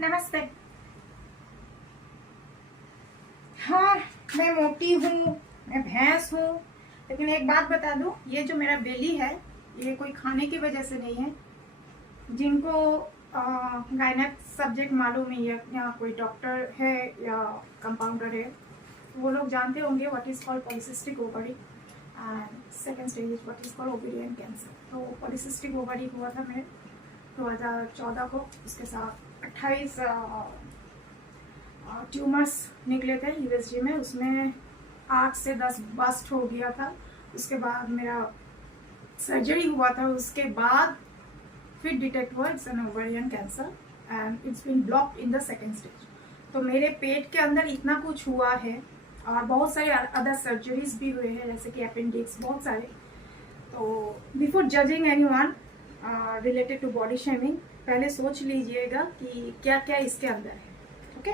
नमस्ते। हाँ, मैं मोटी हूँ, मैं भैंस हूँ, लेकिन एक बात बता दूँ, ये जो मेरा बेली है ये कोई खाने की वजह से नहीं है। जिनको गायनेक सब्जेक्ट मालूम है या कोई डॉक्टर है या कंपाउंडर है, वो लोग जानते होंगे what is called polycystic ovary and second stage is what is called ovarian cancer. तो पॉलीसिस्टिक ओवरी हुआ था मेरे 2014 को। उसके साथ 28 ट्यूमर्स निकले थे यूएसजी में, उसमें 8 से 10 बस्ट हो गया था। उसके बाद मेरा सर्जरी हुआ था, उसके बाद फिर डिटेक्ट हुआ it's an ovarian cancer and it's been blocked in the second stage. तो मेरे पेट के अंदर इतना कुछ हुआ है और बहुत सारे अदर सर्जरीज भी हुए हैं, जैसे कि अपेंडिक्स, बहुत सारे। तो before judging anyone related to body shaming, पहले सोच लीजिएगा कि क्या क्या इसके अंदर है। Okay,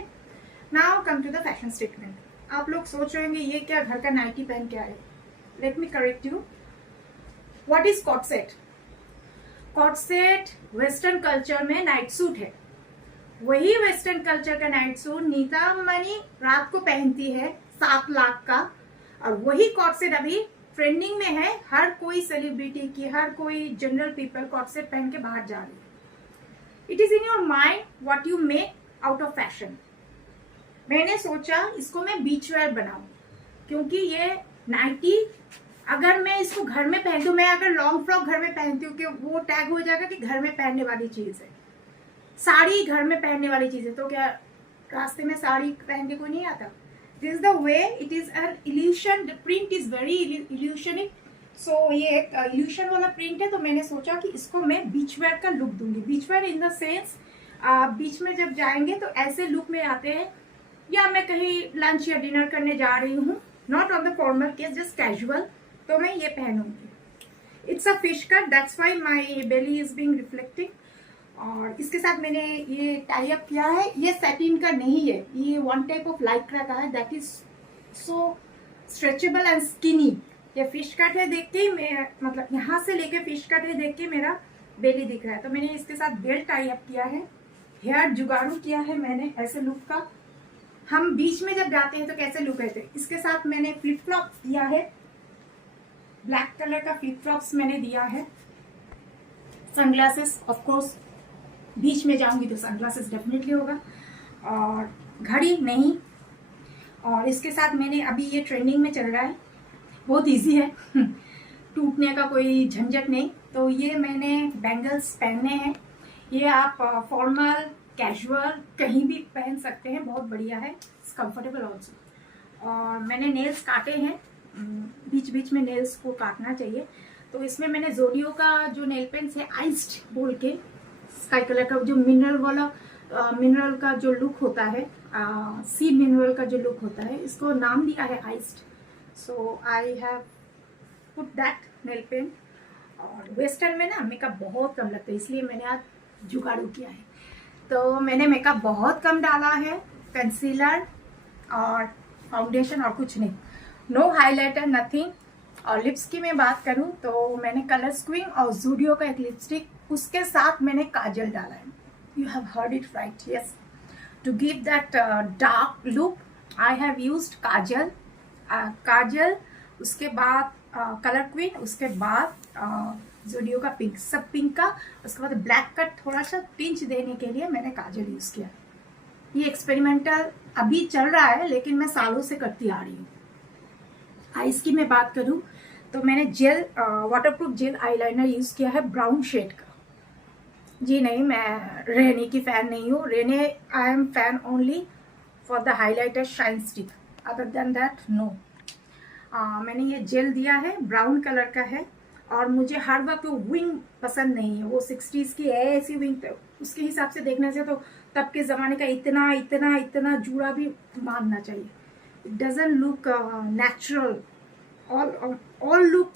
now come to the fashion statement. आप लोग सोच रहे होंगे ये क्या घर का नाइटी पहन के आए। Let me correct you, what is coord set? Coord set western culture में नाइट सूट है। वही वेस्टर्न कल्चर का नाइट सूट नीता अंबानी रात को पहनती है 7 लाख का, और वही कॉट सेट अभी ट्रेंडिंग में है। हर कोई सेलिब्रिटी की, हर कोई जनरल पीपल कॉट सेट पहन के बाहर जा रही है। It is in your mind what you make out of fashion. मैंने सोचा इसको मैं बीच वेयर बनाऊं, क्योंकि ये नाइटी अगर मैं इसको घर में पहनती हूँ, मैं अगर लॉन्ग फ्रॉक घर में पहनती हूँ कि वो टैग हो जाएगा कि घर में पहनने वाली चीज है। साड़ी घर में पहनने वाली चीज है, तो क्या रास्ते में साड़ी पहन के कोई नहीं आता? This is the way, it is an illusion, the print is very illusionic. So ये एक इल्यूशन वाला प्रिंट है, तो मैंने सोचा कि इसको मैं बीच वेयर का लुक दूंगी। बीच वेयर इन द सेंस बीच में जब जाएंगे तो ऐसे लुक में आते हैं, या मैं कहीं लंच या डिनर करने जा रही हूँ, not on the formal case, just casual, तो मैं ये पहनूंगी। It's a fish cut, that's why my belly is being reflecting. और इसके साथ मैंने ये टाई अप किया है। ये सैटिन का नहीं है, ये वन टाइप ऑफ लाइक्रा का है, that is so stretchable and skinny. ये फिश कट है, देख के मैं मतलब यहाँ से लेके फिश कट है देख के मेरा बेली दिख रहा है। तो मैंने इसके साथ बेल्ट टाई अप किया है, हेयर जुगाड़ू किया है मैंने ऐसे लुक का। हम बीच में जब जाते हैं तो कैसे लुक रहते हैं। इसके साथ मैंने फ्लिप फ्लॉप दिया है, ब्लैक कलर का फ्लिप फ्लॉप्स मैंने दिया है। सनग्लासेस, ऑफ कोर्स बीच में जाऊंगी तो सनग्लासेस डेफिनेटली होगा, और घड़ी नहीं। और इसके साथ मैंने अभी ये ट्रेंडिंग में चल रहा है, बहुत इजी है टूटने का कोई झंझट नहीं। तो ये मैंने बैंगल्स पहनने हैं। ये आप फॉर्मल कैजुअल कहीं भी पहन सकते हैं, बहुत बढ़िया है, इट्स कंफर्टेबल ऑल्सो। और मैंने नेल्स काटे हैं, बीच बीच में नेल्स को काटना चाहिए। तो इसमें मैंने जोडियो का जो नेल पेंट्स है आइस्ड बोल के, स्काई कलर का जो मिनरल वाला मिनरल का जो लुक होता है, सी मिनरल का जो लुक होता है, इसको नाम दिया है iced. So I have put that nail paint. और वेस्टर्न में ना मेकअप बहुत कम लगता है, इसलिए मैंने आज जुगाड़ू किया है। तो मैंने मेकअप बहुत कम डाला है, कंसीलर और फाउंडेशन और कुछ नहीं, नो हाइलाइटर, नथिंग। और लिप्स की मैं बात करूं तो मैंने कलर स्क्वीन और जूडियो का एक लिपस्टिक, उसके साथ मैंने काजल डाला है। You have heard it right, yes, to give that dark look I have used kajal. काजल, उसके बाद कलर क्वीन, उसके बाद जूडियो का पिंक, सब पिंक का। उसके बाद ब्लैक कट थोड़ा सा पिंच देने के लिए मैंने काजल यूज किया। ये एक्सपेरिमेंटल अभी चल रहा है, लेकिन मैं सालों से करती आ रही हूँ। आईज की मैं बात करूं तो मैंने gel waterproof gel eyeliner use किया है ब्राउन शेड का। जी नहीं, मैं रेने की फैन नहीं हूँ। रेने I am fan only for the highlighter shine stick, other than that no. मैंने ये जेल दिया है, ब्राउन कलर का है। और मुझे हर वक्त वो विंग पसंद नहीं है, वो 60s की है ऐसी विंग, उसके हिसाब से देखने से तो तब के ज़माने का इतना इतना इतना जूड़ा भी मानना चाहिए। It doesn't look natural. All look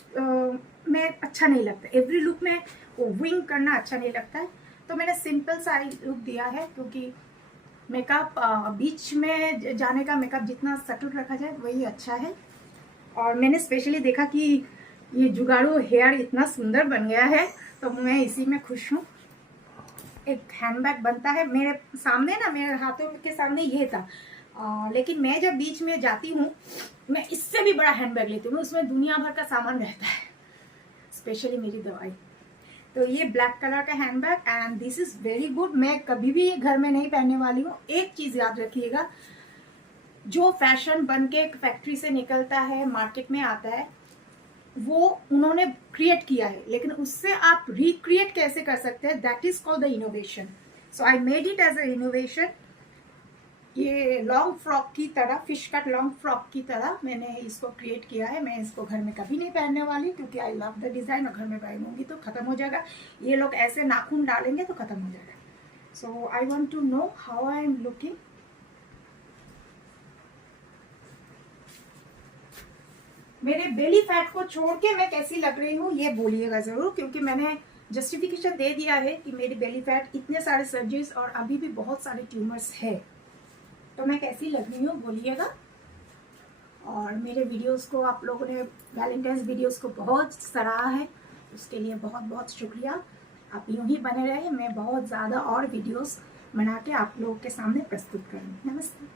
में अच्छा नहीं लगता, एवरी लुक में वो विंग करना अच्छा नहीं लगता है। तो मैंने सिंपल सा लुक दिया है, क्योंकि मेकअप बीच में जाने का मेकअप जितना सटल रखा जाए वही अच्छा है। और मैंने स्पेशली देखा कि ये जुगाड़ू हेयर इतना सुंदर बन गया है, तो मैं इसी में खुश हूँ। एक हैंडबैग बनता है मेरे सामने ना, मेरे हाथों के सामने ये था। लेकिन मैं जब बीच में जाती हूँ मैं इससे भी बड़ा हैंडबैग लेती हूँ, उसमें दुनिया भर का सामान रहता है, स्पेशली मेरी दवाई। तो ये ब्लैक कलर का handbag and this is very good. मैं कभी भी ये घर में नहीं पहनने वाली हूँ। एक चीज याद रखिएगा, जो फैशन बन के एक फैक्ट्री से निकलता है, मार्केट में आता है, वो उन्होंने क्रिएट किया है, लेकिन उससे आप रिक्रिएट कैसे कर सकते हैं, that is called the innovation. So I made it as a innovation. ये लॉन्ग फ्रॉक की तरह, फिश कट लॉन्ग फ्रॉक की तरह मैंने इसको क्रिएट किया है। मैं इसको घर में कभी नहीं पहनने वाली क्योंकि आई लव द डिजाइन, और घर में पहनूंगी तो खत्म हो जाएगा। ये लोग ऐसे नाखून डालेंगे तो खत्म हो जाएगा। So I want to know how I am looking. मेरे बेली फैट को छोड़ के मैं कैसी लग रही हूँ ये बोलिएगा जरूर, क्योंकि मैंने जस्टिफिकेशन दे दिया है कि मेरी बेली फैट, इतने सारे सर्जरीज और अभी भी बहुत सारे ट्यूमर्स है, तो मैं कैसी लग रही हूँ बोलिएगा। और मेरे वीडियोस को आप लोगों ने, वैलेंटाइंस वीडियोस को बहुत सराहा है, उसके लिए बहुत बहुत शुक्रिया। आप यूं ही बने रहे, मैं बहुत ज़्यादा और वीडियोस बना के आप लोगों के सामने प्रस्तुत करूँ। नमस्ते।